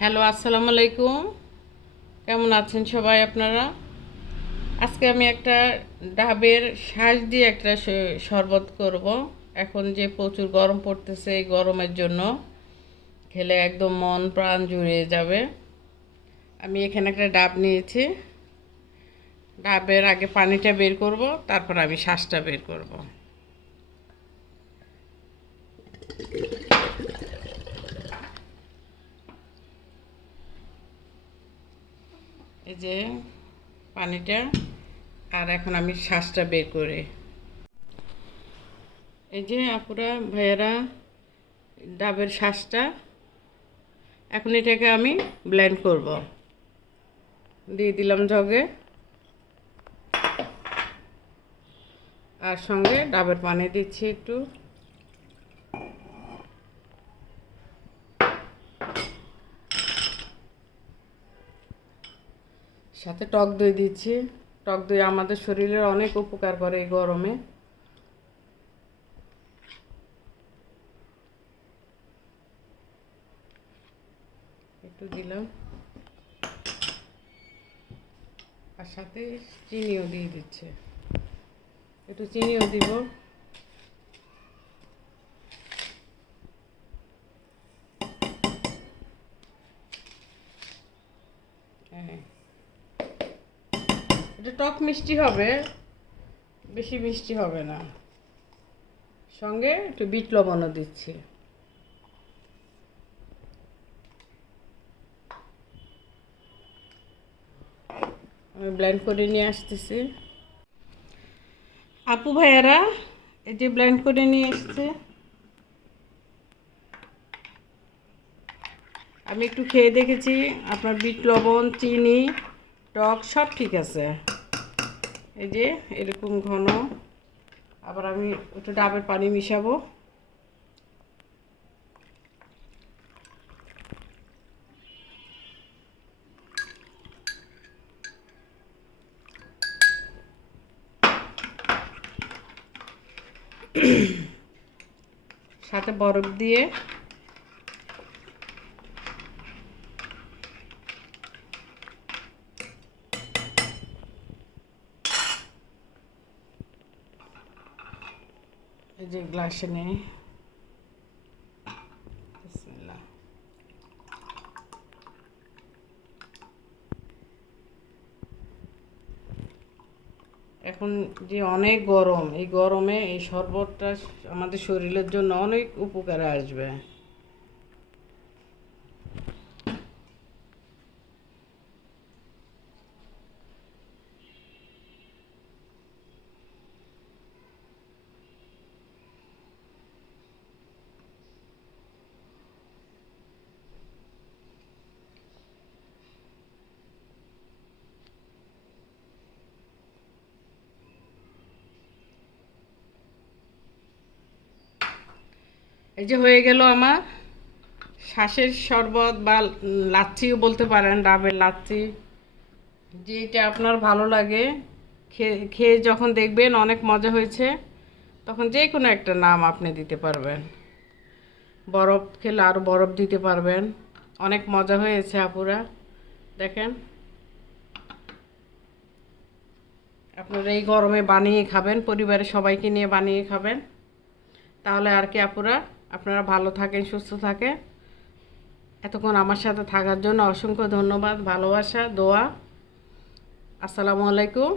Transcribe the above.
Hello, আসসালামু আলাইকুম। কেমন আছেন সবাই আপনারা? আজকে আমি একটা ডাবের শাঁস দিয়ে একটা শরবত করব। এখন যে প্রচুর গরম পড়তেছে, এই গরমের জন্য খেলে একদম মন প্রাণ জুড়িয়ে যাবে। আমি এখানে একটা ডাব নিয়েছি। ডাবের আগে পানিটা বের করব, তারপর আমি শাঁসটা বের করব। এই যে পানিটা, আর এখন আমি শাঁসটা বের করে, এই যে আপুরা ভাইয়েরা, ডাবের শাঁসটা এখন এটাকে আমি ব্লেন্ড করব। দিয়ে দিলাম জগে, আর সঙ্গে ডাবের পানি দিচ্ছি একটু, সাথে টক দই দিচ্ছি। টক দই আমাদের শরীরের অনেক উপকার করে এই গরমে। একটু দিলাম, আর সাথে চিনিও দিয়ে দিচ্ছে, একটু চিনিও দিব। হ্যাঁ, এটা টক মিষ্টি হবে, বেশি মিষ্টি হবে না। সঙ্গে একটু বিট লবণও দিচ্ছি। আমি ব্লেন্ড করে নিয়ে আসতেছি। আপু ভাইয়ারা, এই যে ব্লেন্ড করে নিয়ে এসছে। আমি একটু খেয়ে দেখেছি, আপনার বিট লবণ, চিনি, টক সব ঠিক আছে। এই যে এরকম ঘন। আবার আমি একটু ডাবের পানি মিশাবো। সাথে বরফ দিয়ে এই যে গ্লাসে নিয়ে, বিসমিল্লাহ। এখন যে অনেক গরম, এই গরমে এই শরবতটা আমাদের শরীরের জন্য অনেক উপকারে আসবে। এই যে হয়ে গেল আমার শ্বাসের শরবত, বা লাচ্ছিও বলতে পারেন, ডাবের লাচ্ছি। যেটা আপনার ভালো লাগে, খেয়ে খেয়ে যখন দেখবেন অনেক মজা হয়েছে, তখন যে কোনো একটা নাম আপনি দিতে পারবেন। বরফ খেলে আরও বরফ দিতে পারবেন। অনেক মজা হয়েছে আপুরা, দেখেন। আপনারা এই গরমে বানিয়ে খাবেন, পরিবারের সবাইকে নিয়ে বানিয়ে খাবেন। তাহলে আর কি আপুরা, আপনারা ভালো থাকেন, সুস্থ থাকেন। এতক্ষণ আমার সাথে থাকার জন্য অসংখ্য ধন্যবাদ, ভালোবাসা, দোয়া। আসসালামু আলাইকুম।